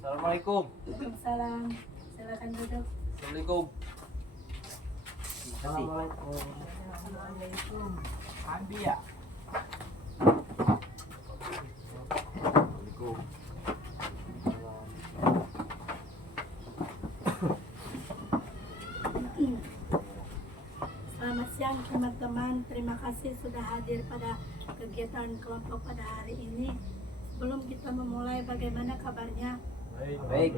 Assalamualaikum. Waalaikumsalam. Silakan duduk. Assalamualaikum. Assalamualaikum. Assalamualaikum. Andi ya? Assalamualaikum. Selamat siang teman-teman. Terima kasih sudah hadir pada kegiatan kelompok pada hari ini. Sebelum kita memulai, bagaimana kabarnya? Baik.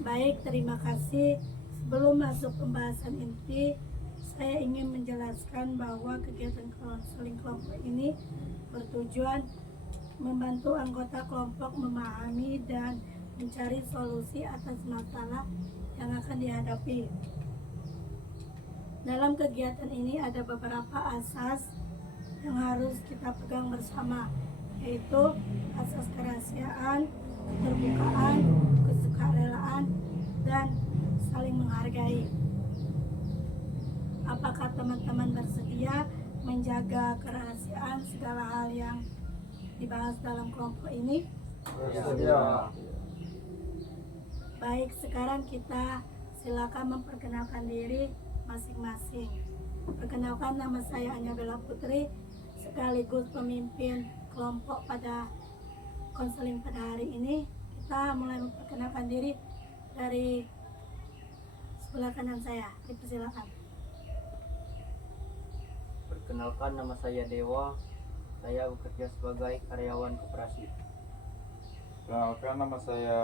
Baik, terima kasih. Sebelum masuk pembahasan inti, saya ingin menjelaskan bahwa kegiatan konseling kelompok ini bertujuan membantu anggota kelompok memahami dan mencari solusi atas masalah yang akan dihadapi. Dalam kegiatan ini ada beberapa asas yang harus kita pegang bersama, yaitu asas kerahasiaan, keterbukaan, kesukarelaan, dan saling menghargai. Apakah teman-teman bersedia menjaga kerahasiaan segala hal yang dibahas dalam kelompok ini? Ya. Baik, sekarang kita silakan memperkenalkan diri masing-masing. Perkenalkan, nama saya Anya Bella Putri, sekaligus pemimpin kelompok pada konseling pada hari ini. Kita mulai memperkenalkan diri dari sebelah kanan saya. Dipersilakan. Perkenalkan, nama saya Dewa. Saya bekerja sebagai karyawan koperasi. Perkenalkan, nama saya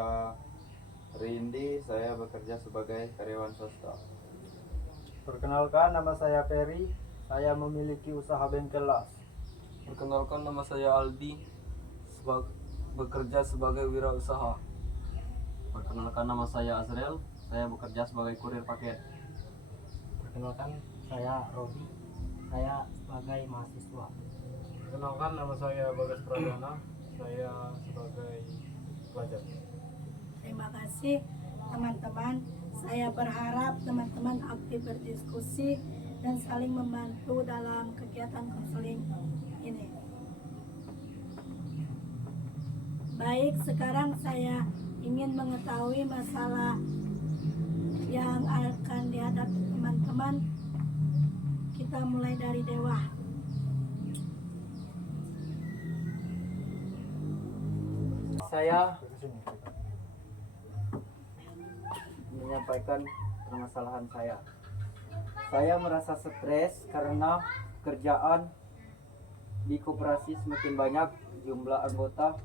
Rindi, saya bekerja sebagai karyawan swasta. Perkenalkan, nama saya Ferry, saya memiliki usaha bengkel las. Perkenalkan, nama saya Aldi, bekerja sebagai wirausaha. Perkenalkan, nama saya Azrel. Saya bekerja sebagai kurir paket. Perkenalkan, saya Robi, saya sebagai mahasiswa. Perkenalkan, nama saya Bagas Pradana, saya sebagai pelajar. Terima kasih teman-teman. Saya berharap teman-teman aktif berdiskusi dan saling membantu dalam kegiatan konseling ini. Baik, sekarang saya ingin mengetahui masalah yang akan dihadapi teman-teman. Kita mulai dari Dewa. Saya menyampaikan permasalahan saya. Saya merasa stres karena pekerjaan di koperasi semakin banyak, jumlah anggota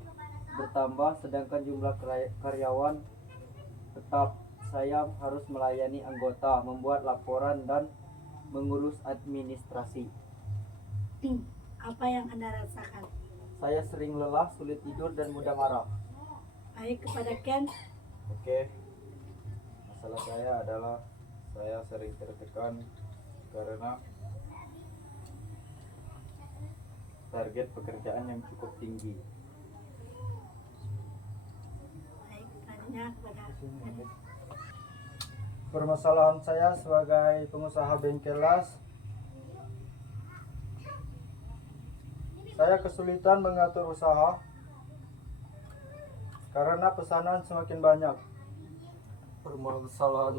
bertambah sedangkan jumlah karyawan tetap. Saya harus melayani anggota, membuat laporan dan mengurus administrasi. Apa yang Anda rasakan? Saya sering lelah, sulit tidur dan mudah marah. Baik, kepada Ken. Oke, masalah saya adalah saya sering tertekan karena target pekerjaan yang cukup tinggi. Baik, tanya kepada Ken. Permasalahan saya sebagai pengusaha bengkel las, saya kesulitan mengatur usaha karena pesanan semakin banyak. Permasalahan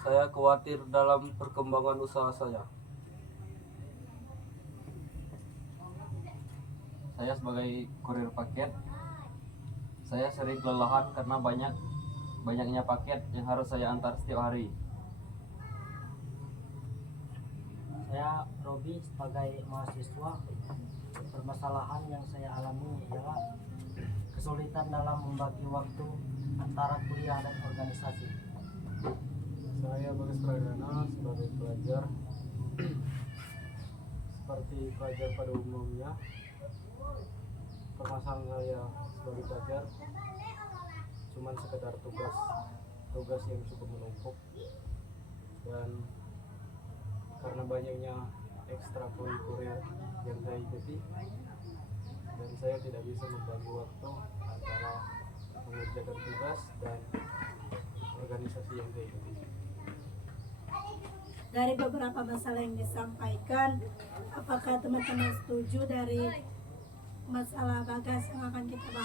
saya khawatir dalam perkembangan usaha saya. Saya sebagai kurir paket, saya sering kelelahan karena banyaknya paket yang harus saya antar setiap hari. Saya Robi sebagai mahasiswa. Permasalahan yang saya alami adalah kesulitan dalam membagi waktu antara kuliah dan organisasi. Saya Bagas Pradana sebagai pelajar. Seperti pelajar pada umumnya, permasalahan saya sebagai pelajar cuman sekedar tugas yang cukup menumpuk, dan karena banyaknya ekstrakurikuler yang saya ikuti, dan saya tidak bisa membagi waktu antara mengerjakan tugas dan organisasi yang saya ikuti. Dari beberapa masalah yang disampaikan, apakah teman-teman setuju dari masalah Bagas yang akan kita bahas?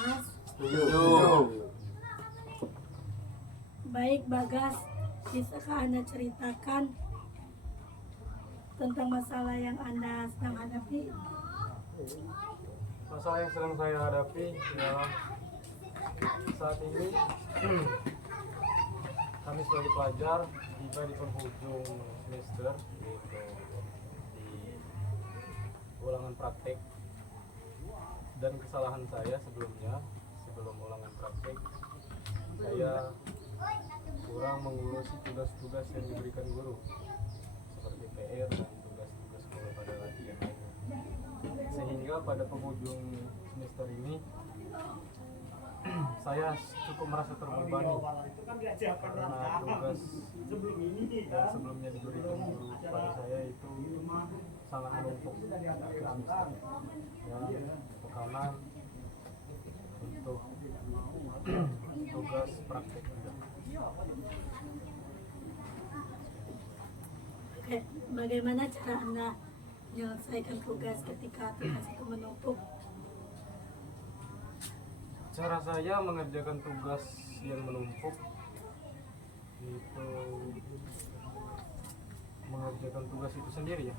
Bisakah Anda ceritakan tentang masalah yang Anda sedang hadapi? Masalah yang sedang saya hadapi ialah saat ini kami sebagai pelajar tiba di penghujung semester, yaitu di ulangan praktek, dan kesalahan saya sebelum ulangan praktek saya kurang mengurusi tugas-tugas yang diberikan guru seperti PR dan tugas-tugas sekolah pada latihan lainnya, sehingga pada penghujung semester ini saya cukup merasa terbebani karena tugas yang sebelumnya diberikan guru pada saya itu sangat menumpuk dan tekanan untuk tugas praktek juga. Oke, bagaimana cara Anda menyelesaikan tugas ketika tugas itu menumpuk? Cara saya mengerjakan tugas yang menumpuk itu mengerjakan tugas itu sendiri ya.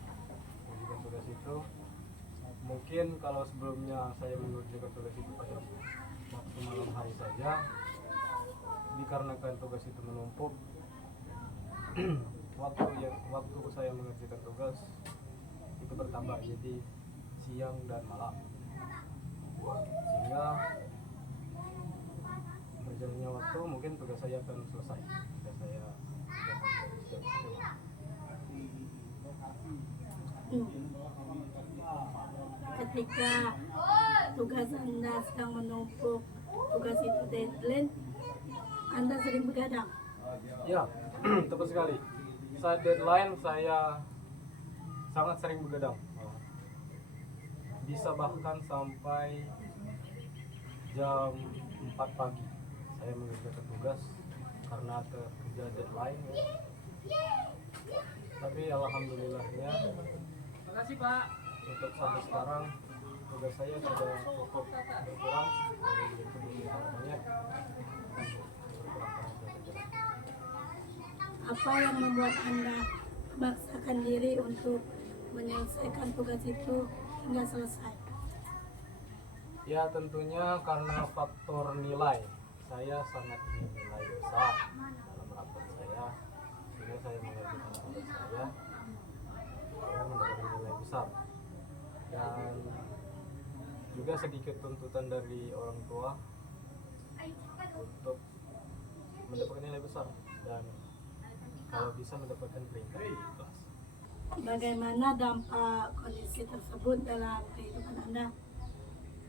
Mengerjakan tugas itu mungkin kalau sebelumnya saya mengerjakan tugas itu pada waktu malam hari saja, dikarenakan tugas itu menumpuk waktu saya mengerjakan tugas itu bertambah jadi siang dan malam, sehingga berjalannya waktu mungkin tugas saya akan selesai jika saya siap-siap. Ketika tugas Anda sedang menumpuk, tugas itu deadline, Anda sering begadang. Ya, tepat sekali. Saat deadline saya sangat sering begadang. Bisa bahkan sampai jam 4 pagi saya mengerjakan tugas karena terkejar deadline. Tapi alhamdulillahnya untuk sampai sekarang tugas saya sudah cukup berkurang dari sebelumnya banyak. Apa yang membuat Anda memaksakan diri untuk menyelesaikan tugas itu hingga selesai? Ya tentunya karena faktor nilai. Saya sangat ingin nilai besar dalam rapor saya, sehingga saya mengerjakan tugas saya mendapatkan nilai besar. Dan juga sedikit tuntutan dari orang tua untuk mendapatkan nilai besar dan kalau bisa mendapatkan peringkat di kelas. Bagaimana dampak kondisi tersebut dalam kehidupan Anda?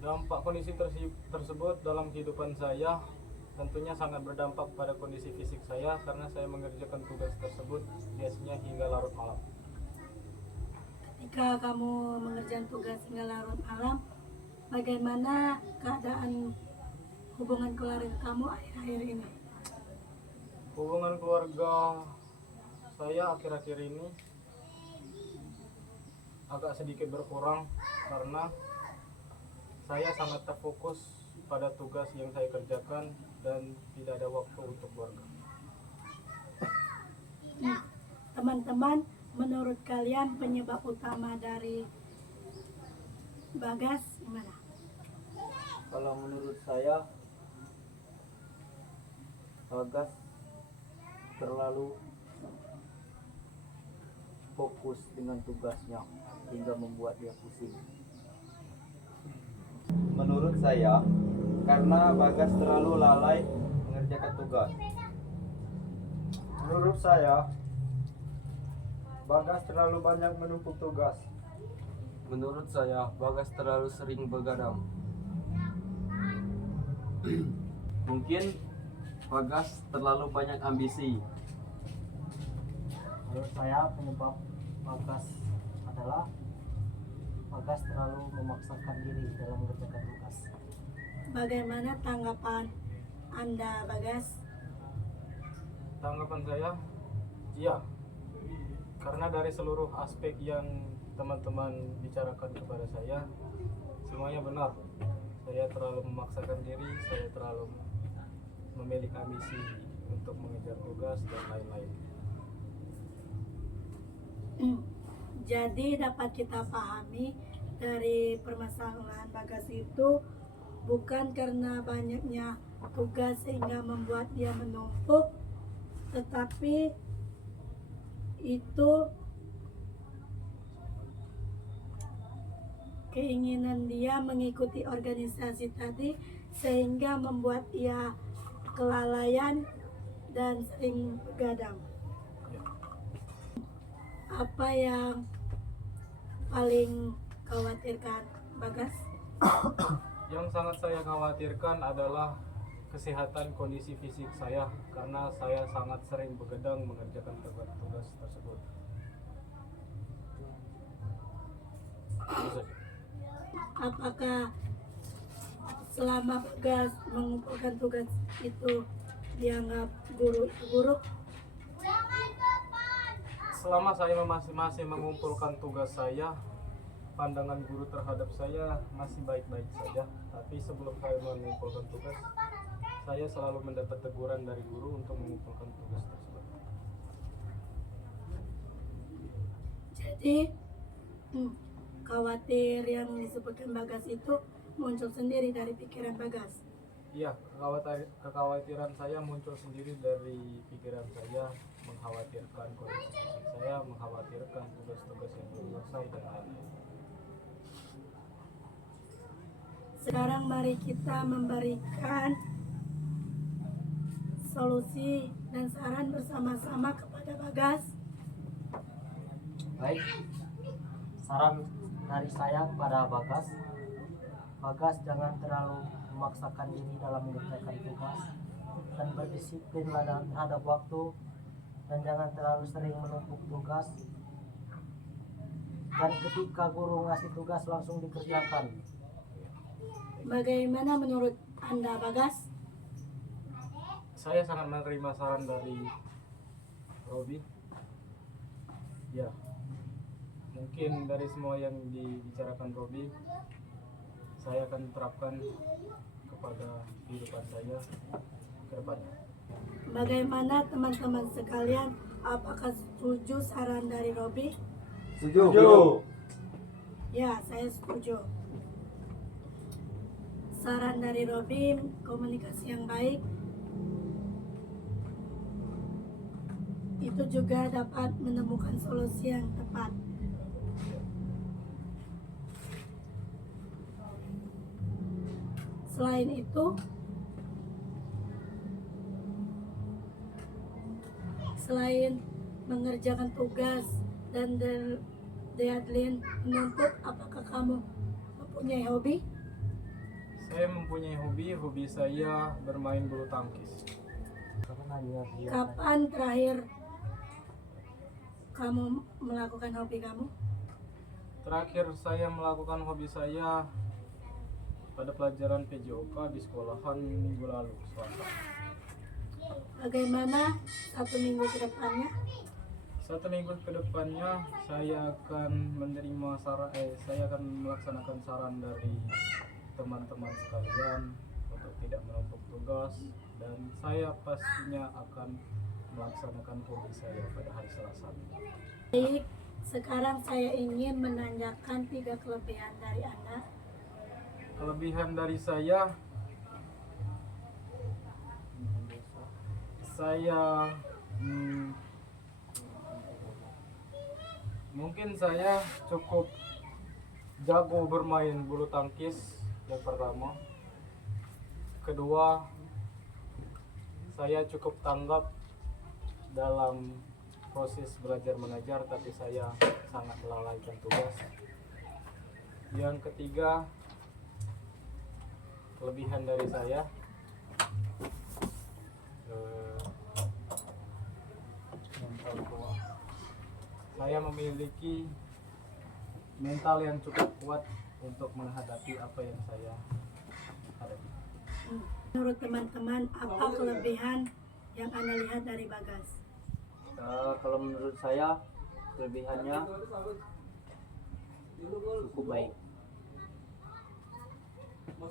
Dampak kondisi tersebut dalam kehidupan saya tentunya sangat berdampak pada kondisi fisik saya karena saya mengerjakan tugas tersebut biasanya hingga larut malam. Ketika kamu mengerjakan tugas hingga larut malam, bagaimana keadaan hubungan keluarga kamu akhir-akhir ini? Hubungan keluarga saya akhir-akhir ini agak sedikit berkurang karena saya sangat terfokus pada tugas yang saya kerjakan dan tidak ada waktu untuk keluarga. Teman-teman, menurut kalian penyebab utama dari Bagas gimana? Kalau menurut saya, Bagas terlalu fokus dengan tugasnya hingga membuat dia pusing. Menurut saya, karena Bagas terlalu lalai mengerjakan tugas. Menurut saya, Bagas terlalu banyak menumpuk tugas. Menurut saya, Bagas terlalu sering begadang. Mungkin Bagas terlalu banyak ambisi. Menurut saya penyebab Bagas adalah Bagas terlalu memaksakan diri dalam mengerjakan tugas. Bagaimana tanggapan Anda, Bagas? Tanggapan saya, iya. Karena dari seluruh aspek yang teman-teman bicarakan kepada saya, semuanya benar. Saya terlalu memaksakan diri, saya terlalu memiliki ambisi untuk mengejar tugas dan lain-lain. Jadi dapat kita pahami dari permasalahan Bagas itu bukan karena banyaknya tugas sehingga membuat dia menumpuk, tetapi itu keinginan dia mengikuti organisasi tadi sehingga membuat ia kelalaian dan sering begadang. Apa yang paling khawatirkan Bagas? Yang sangat saya khawatirkan adalah kesehatan kondisi fisik saya karena saya sangat sering begadang mengerjakan tugas tersebut. Itu saja. Apakah selama Bagas mengumpulkan tugas itu dianggap guru itu buruk? Selama saya masih mengumpulkan tugas saya, pandangan guru terhadap saya masih baik-baik saja. Tapi sebelum saya mengumpulkan tugas, saya selalu mendapat teguran dari guru untuk mengumpulkan tugas tersebut. Jadi khawatir yang disebutkan Bagas itu muncul sendiri dari pikiran Bagas. Iya, kekhawatiran saya muncul sendiri dari pikiran saya, mengkhawatirkan kondisi fisik saya, mengkhawatirkan tugas-tugas yang belum selesai dan lain-lain. Sekarang mari kita memberikan solusi dan saran bersama-sama kepada Bagas. Baik, saran dari saya kepada Bagas, Bagas jangan terlalu memaksakan diri dalam mengerjakan tugas dan berdisiplinlah terhadap waktu dan jangan terlalu sering menumpuk tugas, dan ketika guru ngasih tugas langsung dikerjakan. Bagaimana menurut Anda Bagas? Saya sangat menerima saran dari Robi. Ya, mungkin dari semua yang dibicarakan Robi, saya akan terapkan kepada kehidupan saya ke depannya. Bagaimana teman-teman sekalian? Apakah setuju saran dari Robi? Setuju. Ya, saya setuju. Saran dari Robi, komunikasi yang baik itu juga dapat menemukan solusi yang tepat. Selain itu, selain mengerjakan tugas dan deadline menumpuk, apakah kamu mempunyai hobi? Saya mempunyai hobi saya bermain bulu tangkis. Kapan terakhir kamu melakukan hobi kamu? Terakhir saya melakukan hobi saya pada pelajaran PJOK di sekolahan minggu lalu, Selasa. Bagaimana 1 minggu ke depannya? 1 minggu ke depannya saya akan saya akan melaksanakan saran dari teman-teman sekalian untuk tidak menumpuk tugas, dan saya pastinya akan melaksanakan hobi saya pada hari Selasa. Baik, sekarang saya ingin menanyakan 3 kelebihan dari Anda. Kelebihan dari saya mungkin saya cukup jago bermain bulu tangkis, yang pertama. Kedua, saya cukup tanggap dalam proses belajar mengajar, tapi saya sangat melalaikan tugas. Yang ketiga, kelebihan dari saya, saya memiliki mental yang cukup kuat untuk menghadapi apa yang saya hadapi. Menurut teman-teman, apa kelebihan yang Anda lihat dari Bagas? Kalau menurut saya kelebihannya cukup baik.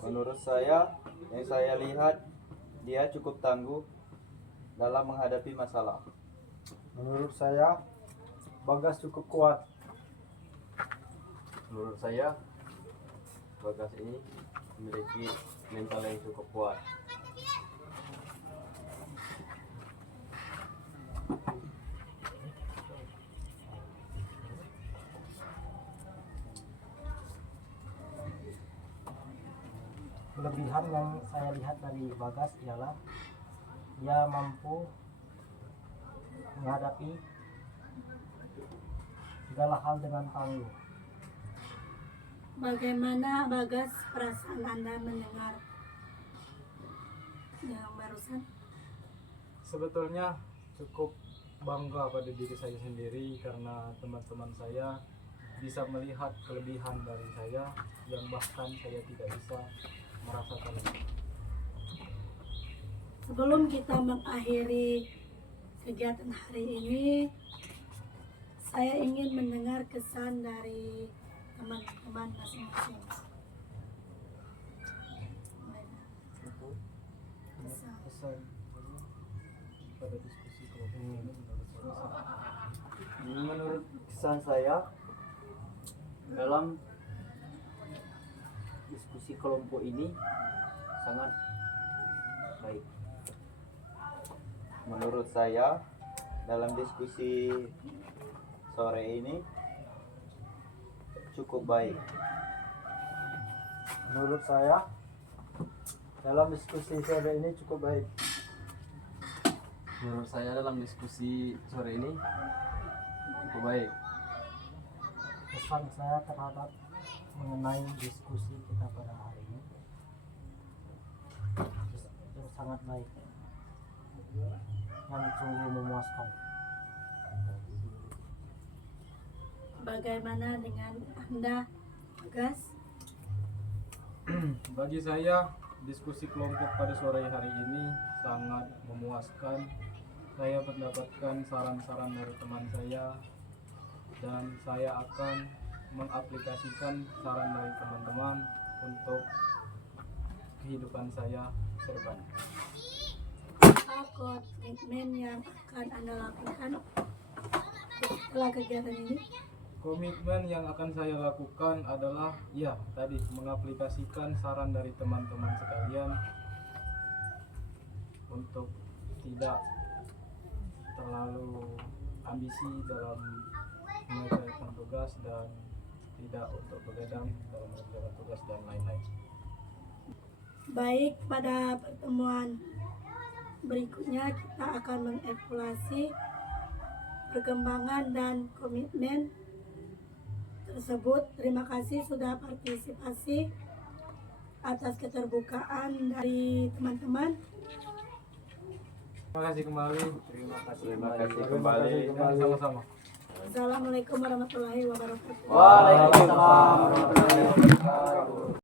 Menurut saya, yang saya lihat, dia cukup tangguh dalam menghadapi masalah. Menurut saya, Bagas cukup kuat. Menurut saya Bagas ini memiliki mental yang cukup kuat. Kelebihan yang saya lihat dari Bagas ialah ia mampu menghadapi segala hal dengan tangguh. Bagaimana Bagas perasaan Anda mendengar yang barusan? Sebetulnya cukup bangga pada diri saya sendiri karena teman-teman saya bisa melihat kelebihan dari saya yang bahkan saya tidak bisa merasakan itu. Sebelum kita mengakhiri kegiatan hari ini, saya ingin mendengar kesan dari teman-teman masing-masing. Kesan. Kesan pada diskusi kelompok ini menurut saya Menurut kesan saya, dalam diskusi kelompok ini sangat baik. Menurut saya, dalam diskusi sore ini cukup baik. Menurut saya dalam diskusi sore ini cukup baik. Menurut saya dalam diskusi sore ini cukup baik. Kesan saya terhadap mengenai diskusi kita pada hari ini itu sangat baik dan sungguh memuaskan. Bagaimana dengan Anda, Bagas? Bagi saya, diskusi kelompok pada sore hari ini sangat memuaskan. Saya mendapatkan saran-saran dari teman saya dan saya akan mengaplikasikan saran dari teman-teman untuk kehidupan saya ke depan. Apa komitmen yang akan Anda lakukan setelah kegiatan ini? Komitmen yang akan saya lakukan adalah tadi mengaplikasikan saran dari teman-teman sekalian untuk tidak terlalu ambisi dalam mengerjakan tugas dan tidak untuk begadang dalam mengerjakan tugas dan lain-lain. Baik, pada pertemuan berikutnya kita akan mengevaluasi perkembangan dan komitmen tersebut. Terima kasih sudah partisipasi atas keterbukaan dari teman-teman. Terima kasih kembali. Terima kasih kembali. Sama-sama. Assalamualaikum warahmatullahi wabarakatuh. Waalaikumsalam warahmatullahi wabarakatuh.